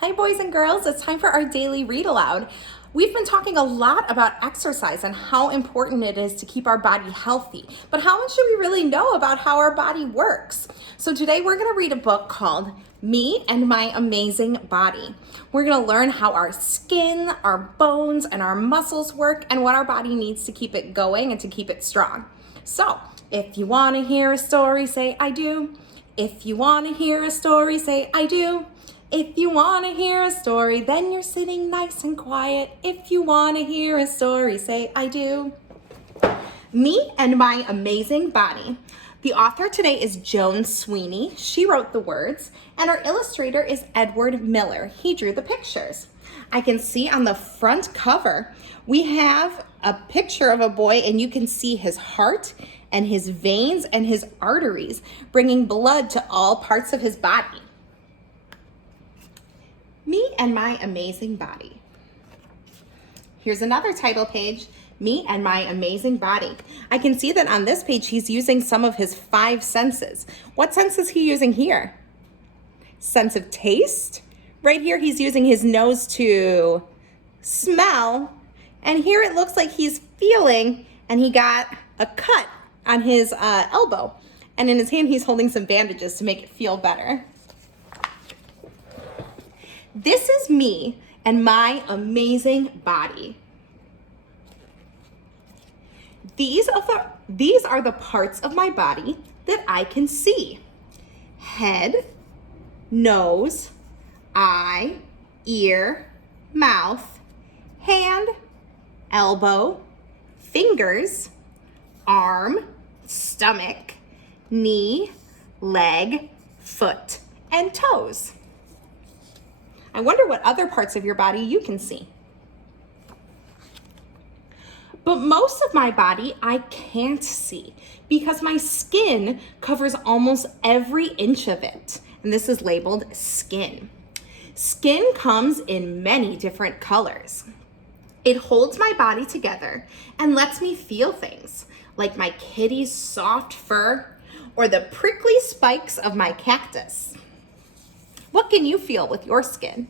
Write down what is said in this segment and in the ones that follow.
Hi boys and girls, it's time for our daily read aloud. We've been talking a lot about exercise and how important it is to keep our body healthy, but how much do we really know about how our body works? So today we're gonna read a book called Me and My Amazing Body. We're gonna learn how our skin, our bones, and our muscles work and what our body needs to keep it going and to keep it strong. So if you wanna hear a story, say I do. If you wanna hear a story, say I do. If you want to hear a story, then you're sitting nice and quiet. If you want to hear a story, say, I do. Me and My Amazing Body. The author today is Joan Sweeney. She wrote the words, and our illustrator is Edward Miller. He drew the pictures. I can see on the front cover, we have a picture of a boy, and you can see his heart and his veins and his arteries bringing blood to all parts of his body. Me and My Amazing Body. Here's another title page, Me and My Amazing Body. I can see that on this page, he's using some of his 5 senses. What sense is he using here? Sense of taste. Right here, he's using his nose to smell. And here it looks like he's feeling, and he got a cut on his elbow. And in his hand, he's holding some bandages to make it feel better. This is me and my amazing body. These are the parts of my body that I can see. Head, nose, eye, ear, mouth, hand, elbow, fingers, arm, stomach, knee, leg, foot, and toes. I wonder what other parts of your body you can see. But most of my body I can't see because my skin covers almost every inch of it. And this is labeled skin. Skin comes in many different colors. It holds my body together and lets me feel things like my kitty's soft fur or the prickly spikes of my cactus. What can you feel with your skin?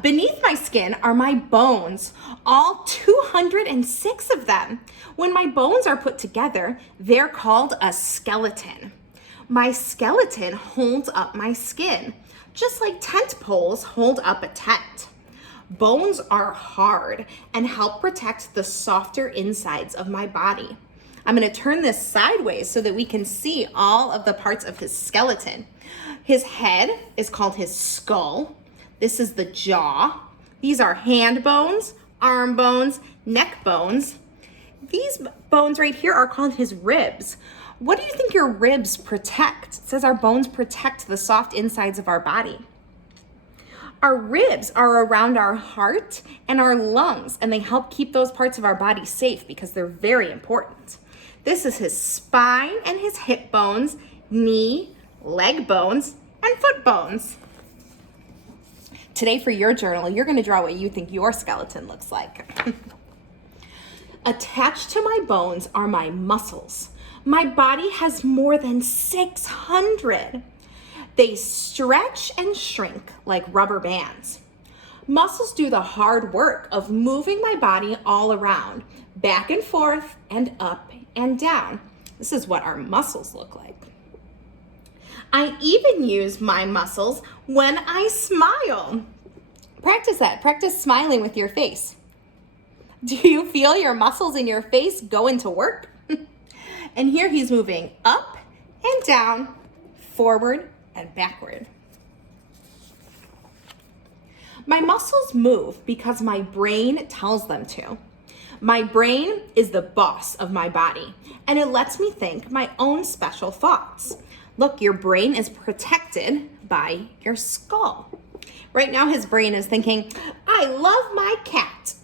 Beneath my skin are my bones, all 206 of them. When my bones are put together, they're called a skeleton. My skeleton holds up my skin, just like tent poles hold up a tent. Bones are hard and help protect the softer insides of my body. I'm going to turn this sideways so that we can see all of the parts of his skeleton. His head is called his skull. This is the jaw. These are hand bones, arm bones, neck bones. These bones right here are called his ribs. What do you think your ribs protect? It says our bones protect the soft insides of our body. Our ribs are around our heart and our lungs, and they help keep those parts of our body safe because they're very important. This is his spine and his hip bones, knee, leg bones, and foot bones. Today for your journal, you're going to draw what you think your skeleton looks like. Attached to my bones are my muscles. My body has more than 600. They stretch and shrink like rubber bands. Muscles do the hard work of moving my body all around, back and forth and up and down. This is what our muscles look like. I even use my muscles when I smile. Practice that. Practice smiling with your face. Do you feel your muscles in your face go into work? And here he's moving up and down, forward and backward. My muscles move because my brain tells them to. My brain is the boss of my body, and it lets me think my own special thoughts. Look, your brain is protected by your skull. Right now, his brain is thinking, I love my cat.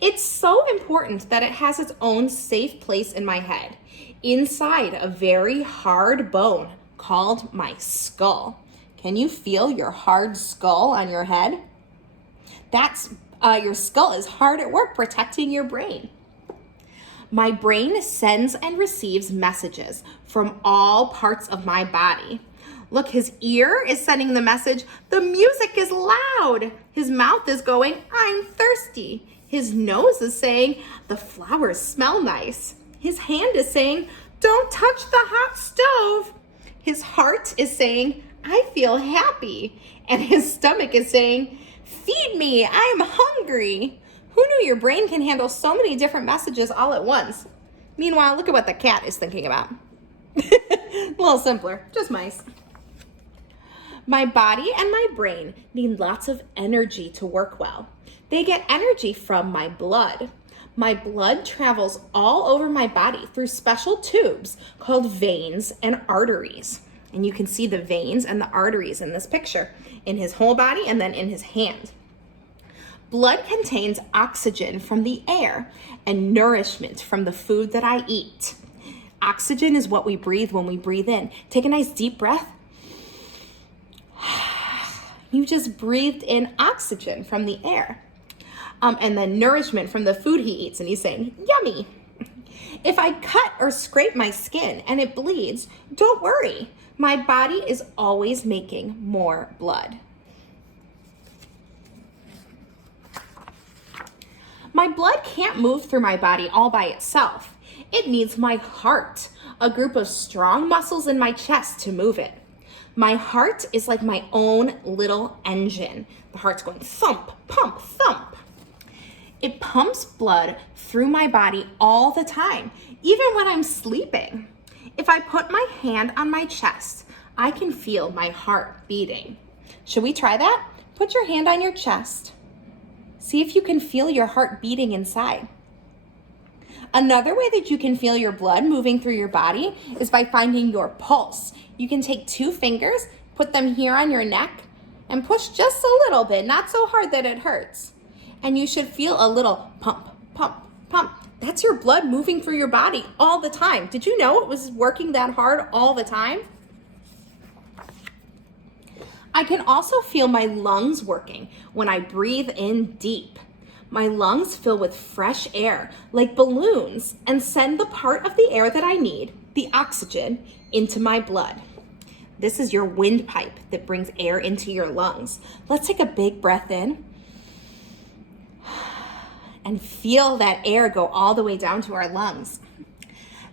It's so important that it has its own safe place in my head, inside a very hard bone called my skull. Can you feel your hard skull on your head? Your skull is hard at work protecting your brain. My brain sends and receives messages from all parts of my body. Look, his ear is sending the message, the music is loud. His mouth is going, I'm thirsty. His nose is saying, the flowers smell nice. His hand is saying, don't touch the hot stove. His heart is saying, I feel happy. And his stomach is saying, feed me, I'm hungry. Who knew your brain can handle so many different messages all at once? Meanwhile, look at what the cat is thinking about. A little simpler, just mice. My body and my brain need lots of energy to work well. They get energy from my blood. My blood travels all over my body through special tubes called veins and arteries. And you can see the veins and the arteries in this picture, in his whole body and then in his hand. Blood contains oxygen from the air and nourishment from the food that I eat. Oxygen is what we breathe when we breathe in. Take a nice deep breath. You just breathed in oxygen from the air. And then nourishment from the food he eats, and he's saying, yummy. If I cut or scrape my skin and it bleeds, don't worry. My body is always making more blood. My blood can't move through my body all by itself. It needs my heart, a group of strong muscles in my chest to move it. My heart is like my own little engine. The heart's going thump, pump, thump. It pumps blood through my body all the time, even when I'm sleeping. If I put my hand on my chest, I can feel my heart beating. Should we try that? Put your hand on your chest. See if you can feel your heart beating inside. Another way that you can feel your blood moving through your body is by finding your pulse. You can take 2 fingers, put them here on your neck, and push just a little bit, not so hard that it hurts. And you should feel a little pump, pump, pump. That's your blood moving through your body all the time. Did you know it was working that hard all the time? I can also feel my lungs working when I breathe in deep. My lungs fill with fresh air, like balloons, and send the part of the air that I need, the oxygen, into my blood. This is your windpipe that brings air into your lungs. Let's take a big breath in and feel that air go all the way down to our lungs.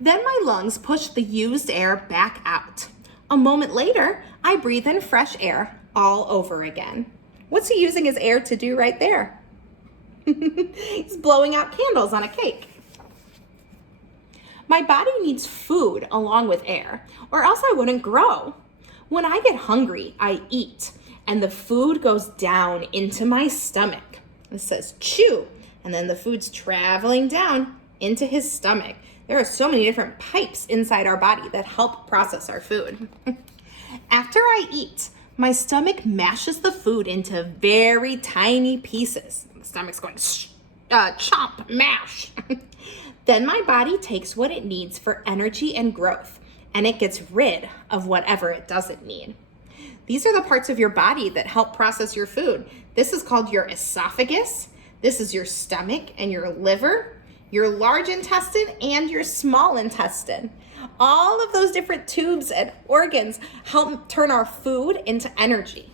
Then my lungs push the used air back out. A moment later, I breathe in fresh air all over again. What's he using his air to do right there? He's blowing out candles on a cake. My body needs food along with air, or else I wouldn't grow. When I get hungry, I eat, and the food goes down into my stomach. It says chew, and then the food's traveling down into his stomach. There are so many different pipes inside our body that help process our food. After I eat, my stomach mashes the food into very tiny pieces. The stomach's going chomp, mash. Then my body takes what it needs for energy and growth, and it gets rid of whatever it doesn't need. These are the parts of your body that help process your food. This is called your esophagus. This is your stomach and your liver, your large intestine, and your small intestine. All of those different tubes and organs help turn our food into energy.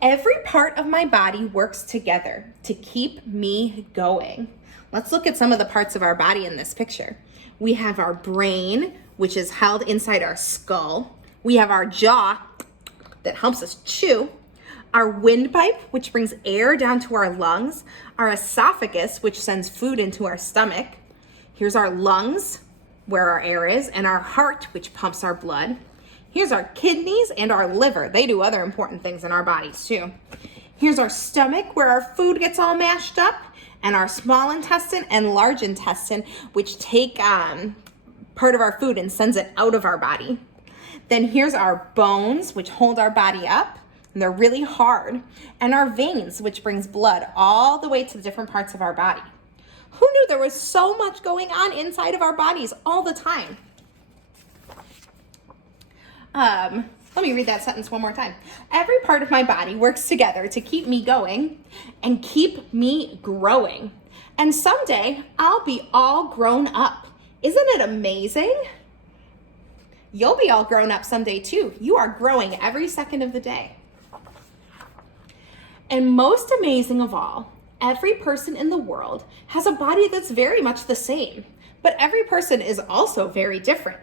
Every part of my body works together to keep me going. Let's look at some of the parts of our body in this picture. We have our brain, which is held inside our skull. We have our jaw that helps us chew. Our windpipe, which brings air down to our lungs. Our esophagus, which sends food into our stomach. Here's our lungs, where our air is, and our heart, which pumps our blood. Here's our kidneys and our liver. They do other important things in our bodies too. Here's our stomach, where our food gets all mashed up, and our small intestine and large intestine, which take part of our food and sends it out of our body. Then here's our bones, which hold our body up, and they're really hard, and our veins, which brings blood all the way to the different parts of our body. Who knew there was so much going on inside of our bodies all the time? Let me read that sentence one more time. Every part of my body works together to keep me going and keep me growing. And someday I'll be all grown up Isn't it amazing? You'll be all grown up someday too. You are growing every second of the day. And most amazing of all, every person in the world has a body that's very much the same, but every person is also very different.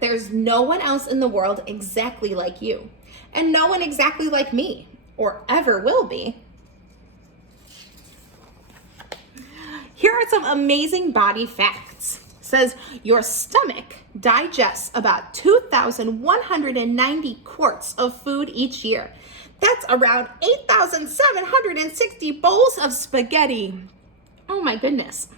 There's no one else in the world exactly like you, and no one exactly like me, or ever will be. Here are some amazing body facts. It says your stomach digests about 2,190 quarts of food each year. That's around 8,760 bowls of spaghetti. Oh my goodness.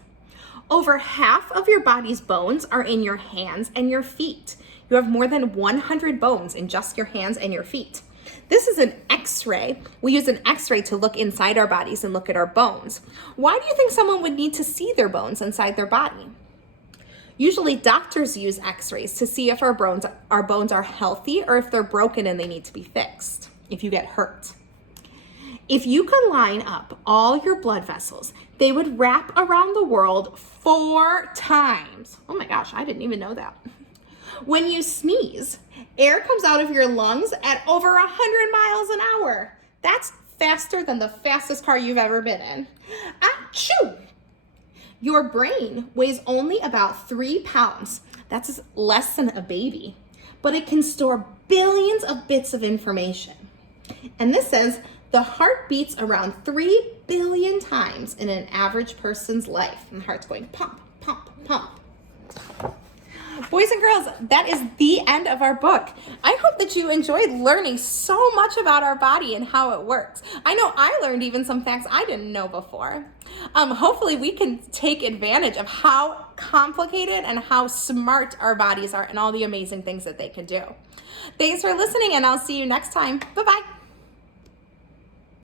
Over half of your body's bones are in your hands and your feet. You have more than 100 bones in just your hands and your feet. This is an X-ray. We use an X-ray to look inside our bodies and look at our bones. Why do you think someone would need to see their bones inside their body? Usually doctors use X-rays to see if our bones are healthy or if they're broken and they need to be fixed, if you get hurt. If you could line up all your blood vessels, they would wrap around the world 4 times. Oh my gosh, I didn't even know that. When you sneeze, air comes out of your lungs at over 100 miles an hour. That's faster than the fastest car you've ever been in. Achoo! Your brain weighs only about 3 pounds. That's less than a baby, but it can store billions of bits of information. And this says the heart beats around 3 billion times in an average person's life. And the heart's going pump, pump, pump. Boys and girls, that is the end of our book. I hope that you enjoyed learning so much about our body and how it works. I know I learned even some facts I didn't know before. Hopefully we can take advantage of how complicated and how smart our bodies are and all the amazing things that they can do. Thanks for listening, and I'll see you next time. Bye-bye.